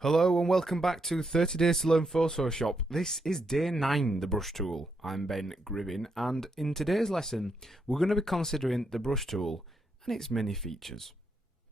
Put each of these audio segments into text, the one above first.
Hello and welcome back to 30 Days to Learn Photoshop. This is day 9, the brush tool. I'm Ben Gribbin, and in today's lesson we're going to be considering the brush tool and its many features.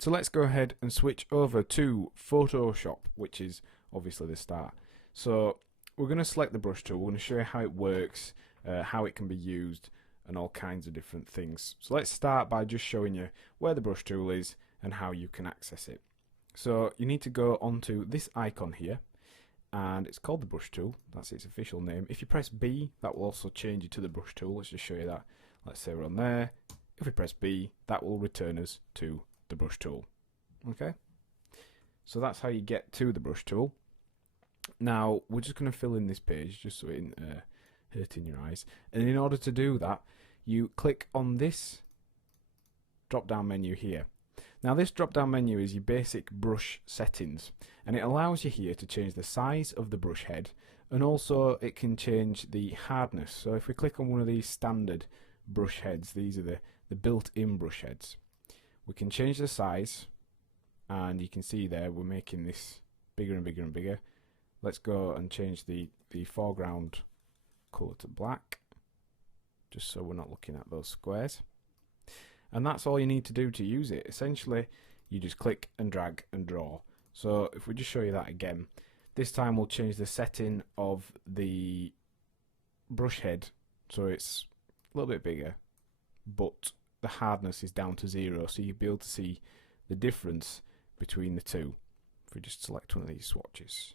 So let's go ahead and switch over to Photoshop, which is obviously the start. So we're going to select the brush tool, we're going to show you how it works, how it can be used, and all kinds of different things. So let's start by just showing you where the brush tool is and how you can access it. So you need to go onto this icon here, and it's called the brush tool. That's its official name. If you press B, that will also change you to the brush tool. Let's just show you that. Let's say we're on there. If we press B, that will return us to the brush tool. Okay? So that's how you get to the brush tool. Now, we're just going to fill in this page just so it isn't hurting your eyes. And in order to do that, you click on this drop-down menu here. Now this drop-down menu is your basic brush settings, and it allows you here to change the size of the brush head, and also it can change the hardness. So if we click on one of these standard brush heads, these are the built-in brush heads, we can change the size, and you can see there we're making this bigger and bigger and bigger. Let's go and change the foreground colour to black, just so we're not looking at those squares. And that's all you need to do to use it. Essentially, you just click and drag and draw. So if we just show you that again, this time we'll change the setting of the brush head so it's a little bit bigger, but the hardness is down to 0, so you'll be able to see the difference between the two. If we just select one of these swatches,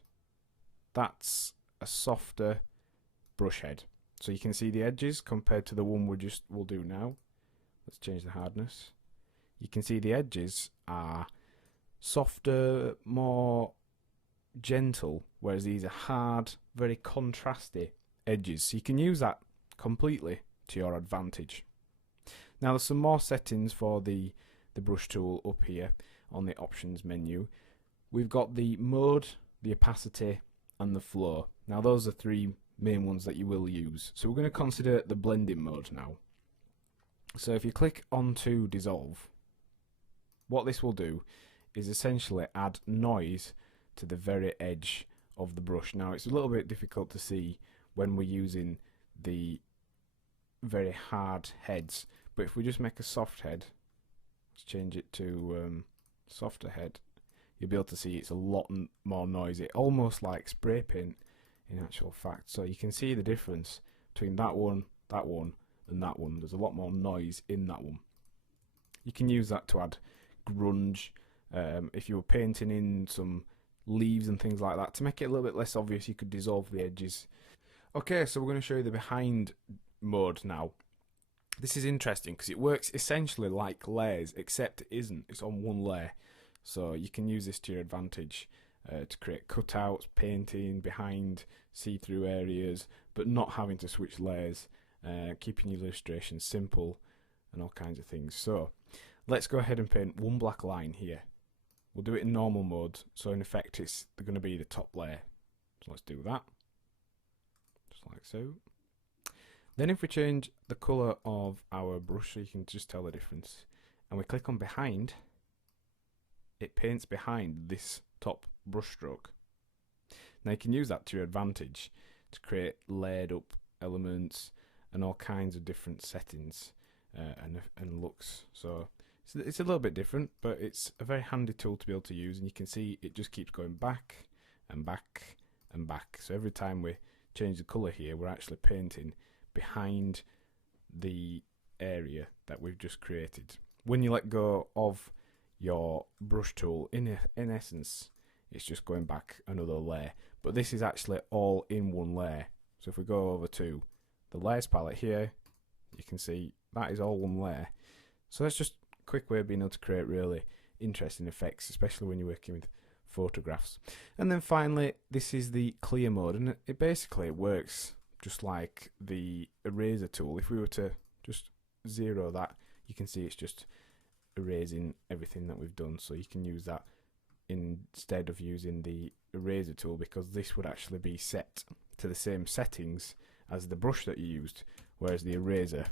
that's a softer brush head. So you can see the edges compared to the one we'll do now. Let's change the hardness. You can see the edges are softer, more gentle, whereas these are hard, very contrasty edges. So you can use that completely to your advantage. Now there's some more settings for the brush tool up here on the options menu. We've got the mode, the opacity, and the flow. Now those are three main ones that you will use. So we're going to consider the blending mode now. So if you click onto dissolve, what this will do is essentially add noise to the very edge of the brush. Now it's a little bit difficult to see when we're using the very hard heads, but if we just make a soft head, let's change it to softer head, you'll be able to see it's a lot more noisy, almost like spray paint in actual fact. So you can see the difference between that one, and that one. There's a lot more noise in that one. You can use that to add grunge. If you were painting in some leaves and things like that, to make it a little bit less obvious, you could dissolve the edges. Okay, so we're going to show you the behind mode now. This is interesting because it works essentially like layers, except it isn't. It's on one layer. So you can use this to your advantage to create cutouts, painting behind see-through areas, but not having to switch layers. Keeping your illustrations simple and all kinds of things. So let's go ahead and paint one black line here. We'll do it in normal mode, so in effect they're going to be the top layer. So let's do that, just like so. Then if we change the colour of our brush, so you can just tell the difference, and we click on behind, it paints behind this top brush stroke. Now you can use that to your advantage to create layered up elements and all kinds of different settings and looks. So it's a little bit different, but it's a very handy tool to be able to use, and you can see it just keeps going back and back and back. So every time we change the colour here, we're actually painting behind the area that we've just created. When you let go of your brush tool, in essence, it's just going back another layer, but this is actually all in one layer. So if we go over to the layers palette here, you can see that is all one layer. So that's just a quick way of being able to create really interesting effects, especially when you're working with photographs. And then finally, this is the clear mode, and it basically works just like the eraser tool. If we were to just zero that, you can see it's just erasing everything that we've done. So you can use that instead of using the eraser tool, because this would actually be set to the same settings as the brush that you used, whereas the eraser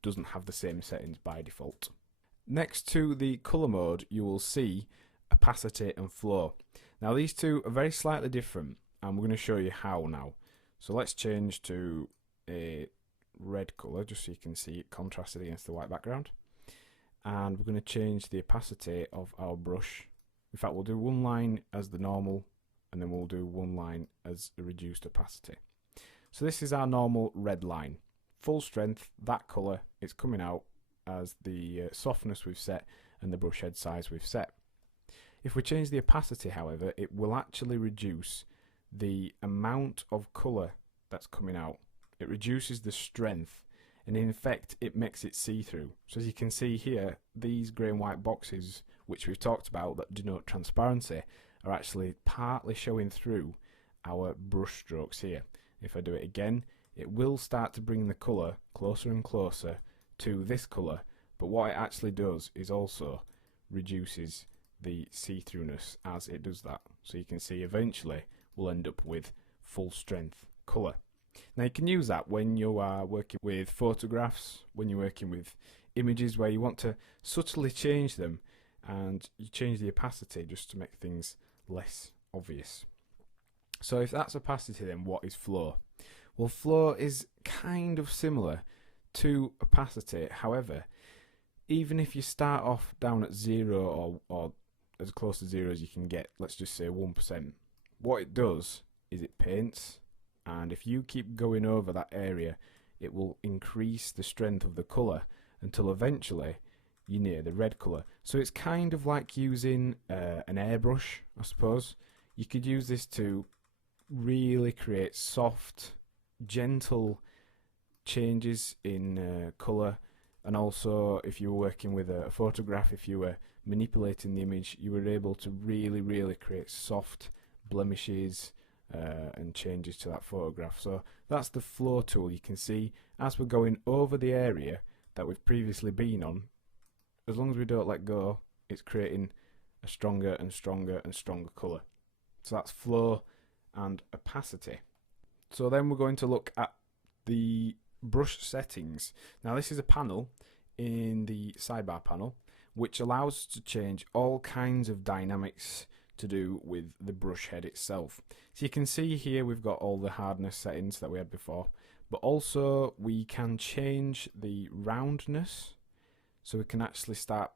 doesn't have the same settings by default. Next to the colour mode, you will see opacity and flow. Now these two are very slightly different, and we're going to show you how now. So let's change to a red colour just so you can see it contrasted against the white background. And we're going to change the opacity of our brush. In fact, we'll do one line as the normal, and then we'll do one line as a reduced opacity. So this is our normal red line. Full strength, that colour, it's coming out as the softness we've set and the brush head size we've set. If we change the opacity, however, it will actually reduce the amount of colour that's coming out. It reduces the strength, and in effect it makes it see-through. So as you can see here, these grey and white boxes which we've talked about that denote transparency are actually partly showing through our brush strokes here. If I do it again, it will start to bring the colour closer and closer to this colour, but what it actually does is also reduces the see-throughness as it does that. So you can see eventually we'll end up with full strength colour. Now you can use that when you are working with photographs, when you're working with images where you want to subtly change them, and you change the opacity just to make things less obvious. So if that's opacity, then what is flow? Well, flow is kind of similar to opacity. However, even if you start off down at 0 or as close to 0 as you can get, let's just say 1%, what it does is it paints, and if you keep going over that area, it will increase the strength of the colour until eventually you're near the red colour. So it's kind of like using an airbrush, I suppose. You could use this to really create soft, gentle changes in colour, and also if you were working with a photograph, if you were manipulating the image, you were able to really create soft blemishes and changes to that photograph. So that's the flow tool. You can see as we're going over the area that we've previously been on, as long as we don't let go, it's creating a stronger and stronger and stronger colour. So that's flow and opacity. So then we're going to look at the brush settings. Now this is a panel in the sidebar panel which allows us to change all kinds of dynamics to do with the brush head itself. So you can see here we've got all the hardness settings that we had before, but also we can change the roundness, so we can actually start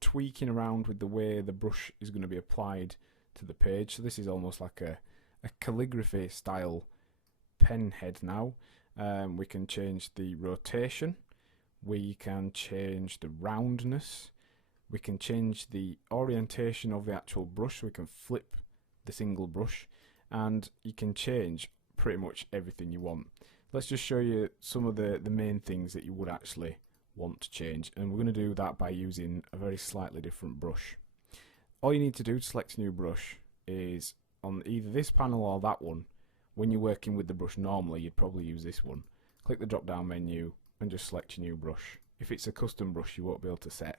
tweaking around with the way the brush is going to be applied to the page. So this is almost like a calligraphy style pen head now. We can change the rotation, we can change the roundness, we can change the orientation of the actual brush, so we can flip the single brush, and you can change pretty much everything you want. Let's just show you some of the main things that you would actually want to change, and we're going to do that by using a very slightly different brush. All you need to do to select a new brush is on either this panel or that one. When you're working with the brush normally, you'd probably use this one. Click the drop down menu and just select your new brush. If it's a custom brush, you won't be able to set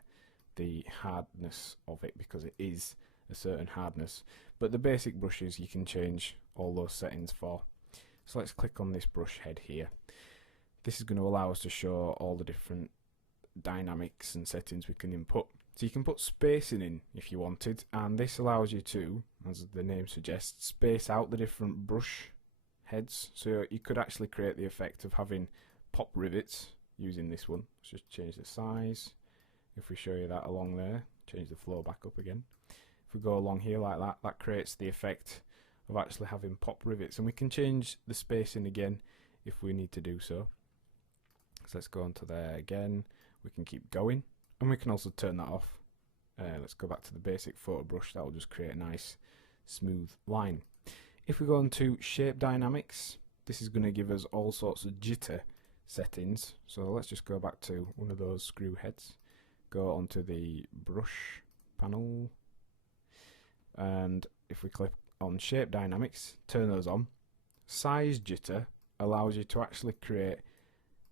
the hardness of it because it is a certain hardness, but the basic brushes you can change all those settings for. So let's click on this brush head here. This is going to allow us to show all the different dynamics and settings we can input. So you can put spacing in if you wanted, and this allows you to, as the name suggests, space out the different brush heads. So you could actually create the effect of having pop rivets using this one. Let's just change the size. If we show you that along there, change the flow back up again. If we go along here like that, that creates the effect of actually having pop rivets, and we can change the spacing again if we need to do so. So let's go onto there again. We can keep going, and we can also turn that off. Let's go back to the basic photo brush. That will just create a nice smooth line. If we go into shape dynamics, this is going to give us all sorts of jitter settings. So let's just go back to one of those screw heads, go onto the brush panel, and if we click on shape dynamics, turn those on. Size jitter allows you to actually create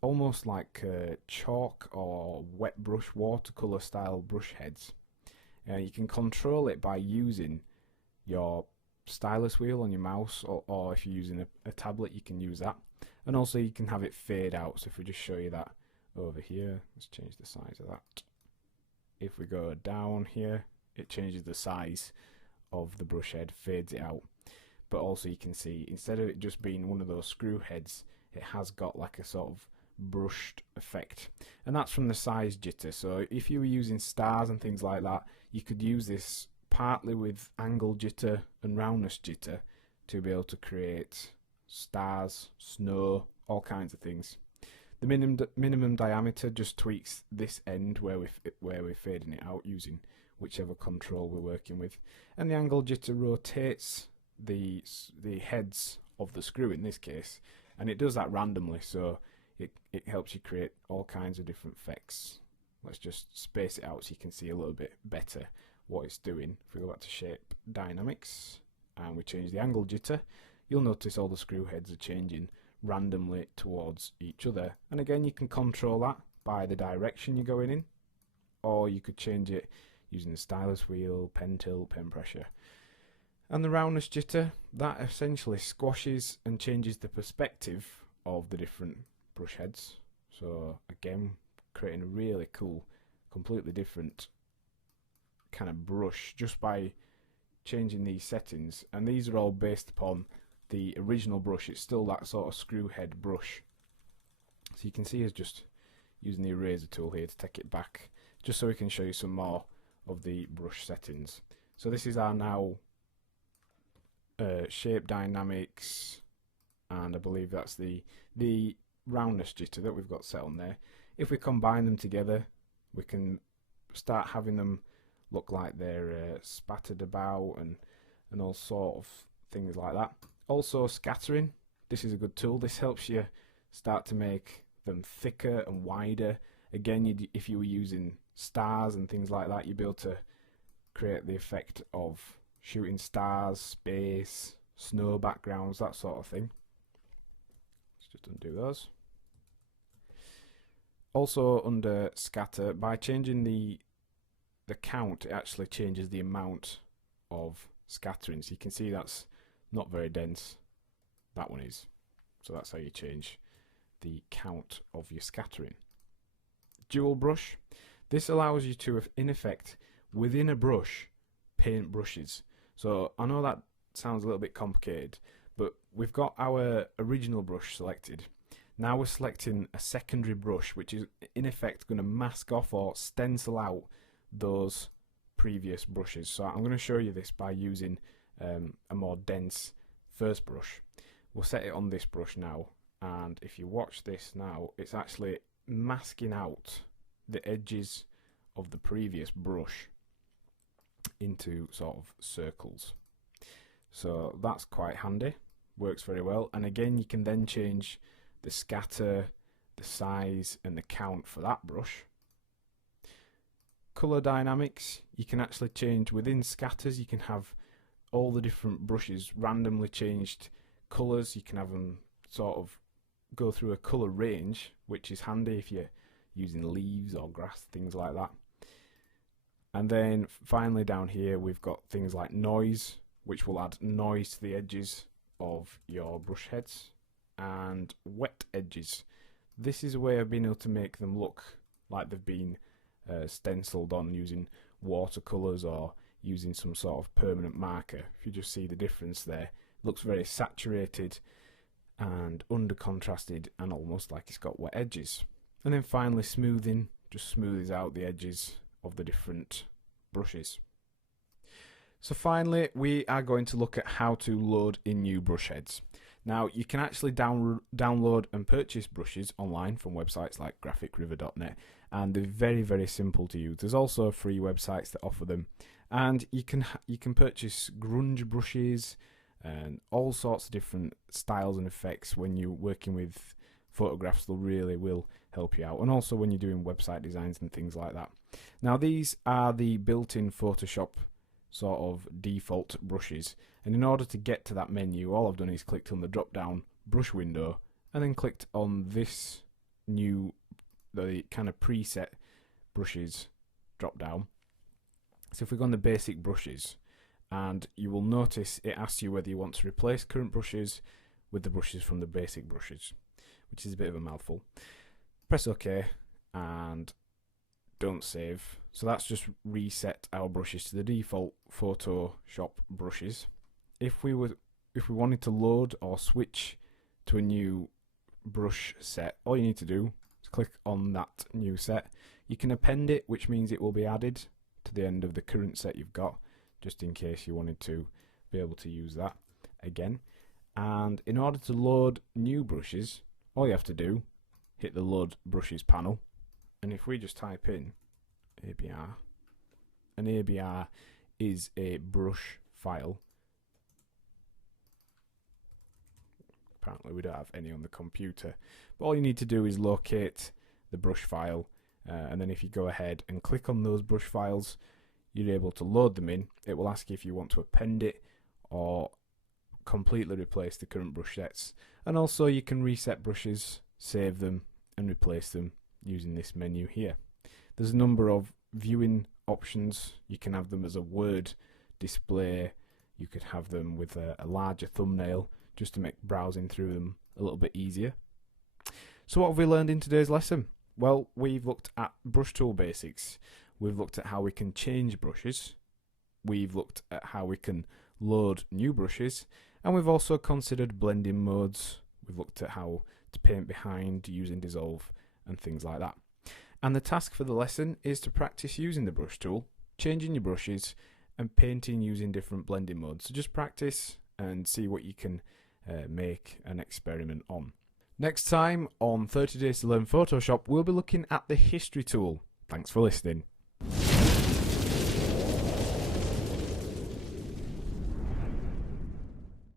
almost like chalk or wet brush watercolor style brush heads. You can control it by using your stylus wheel on your mouse, or if you're using a tablet, you can use that. And also you can have it fade out. So if we just show you that over here, let's change the size of that. If we go down here, it changes the size of the brush head fades it out. But also you can see, instead of it just being one of those screw heads, it has got like a sort of brushed effect. And that's from the size jitter. So if you were using stars and things like that, you could use this partly with angle jitter and roundness jitter to be able to create stars, snow, all kinds of things. The minimum diameter just tweaks this end where we're fading it out using whichever control we're working with, and the angle jitter rotates the heads of the screw in this case, and it does that randomly, so it helps you create all kinds of different effects. Let's just space it out so you can see a little bit better what it's doing. If we go back to shape dynamics and we change the angle jitter, you'll notice all the screw heads are changing randomly towards each other. And again, you can control that by the direction you're going in, or you could change it using the stylus wheel, pen tilt, pen pressure. And the roundness jitter, that essentially squashes and changes the perspective of the different brush heads. So again, creating a really cool, completely different kind of brush just by changing these settings. And these are all based upon the original brush. It's still that sort of screw head brush. So you can see us just using the eraser tool here to take it back, just so we can show you some more of the brush settings. So this is our now shape dynamics, and I believe that's the roundness jitter that we've got set on there. If we combine them together, we can start having them look like they're spattered about and all sort of things like that. Also scattering, this is a good tool. This helps you start to make them thicker and wider. Again, if you were using stars and things like that, you'd be able to create the effect of shooting stars, space, snow backgrounds, that sort of thing. Let's just undo those. Also under scatter, by changing the count, it actually changes the amount of scattering. So you can see that's not very dense. That one is. So that's how you change the count of your scattering. Dual brush. This allows you to, in effect, within a brush, paint brushes. So I know that sounds a little bit complicated, but we've got our original brush selected. Now we're selecting a secondary brush, which is in effect going to mask off or stencil out those previous brushes. So I'm going to show you this by using a more dense first brush. We'll set it on this brush now, and if you watch this now, it's actually masking out the edges of the previous brush into sort of circles. So that's quite handy, works very well. And again, you can then change the scatter, the size and the count for that brush. Color dynamics, you can actually change within scatters. You can have all the different brushes randomly changed colors. You can have them sort of go through a color range, which is handy if you're using leaves or grass, things like that. And then finally down here we've got things like noise, which will add noise to the edges of your brush heads, and wet edges. This is a way of being able to make them look like they've been stenciled on using watercolors or using some sort of permanent marker. If you just see the difference there, it looks very saturated and under contrasted and almost like it's got wet edges. And then finally smoothing, just smoothes out the edges of the different brushes. So finally we are going to look at how to load in new brush heads. Now you can actually download and purchase brushes online from websites like graphicriver.net, and they're very, very simple to use. There's also free websites that offer them, and you can purchase grunge brushes and all sorts of different styles and effects. When you're working with photographs, they really will help you out, and also when you're doing website designs and things like that. Now these are the built-in Photoshop sort of default brushes, and in order to get to that menu, all I've done is clicked on the drop down brush window and then clicked on this new, the kind of preset brushes drop down. So if we go on the basic brushes, and you will notice it asks you whether you want to replace current brushes with the brushes from the basic brushes, which is a bit of a mouthful. Press OK, and don't save. So that's just reset our brushes to the default Photoshop brushes. If we wanted to load or switch to a new brush set, all you need to do is click on that new set. You can append it, which means it will be added to the end of the current set you've got, just in case you wanted to be able to use that again. And in order to load new brushes, all you have to do, hit the load brushes panel, and if we just type in ABR, and ABR is a brush file. Apparently we don't have any on the computer, but all you need to do is locate the brush file, and then if you go ahead and click on those brush files, you're able to load them in. It will ask you if you want to append it or completely replace the current brush sets, and also you can reset brushes, save them and replace them using this menu here. There's a number of viewing options. You can have them as a word display, you could have them with a larger thumbnail just to make browsing through them a little bit easier. So what have we learned in today's lesson? Well, we've looked at brush tool basics, we've looked at how we can change brushes, we've looked at how we can load new brushes, and we've also considered blending modes. We've looked at how to paint behind using dissolve and things like that. And the task for the lesson is to practice using the brush tool, changing your brushes and painting using different blending modes. So just practice and see what you can make an experiment on. Next time on 30 Days to Learn Photoshop, we'll be looking at the history tool. Thanks for listening.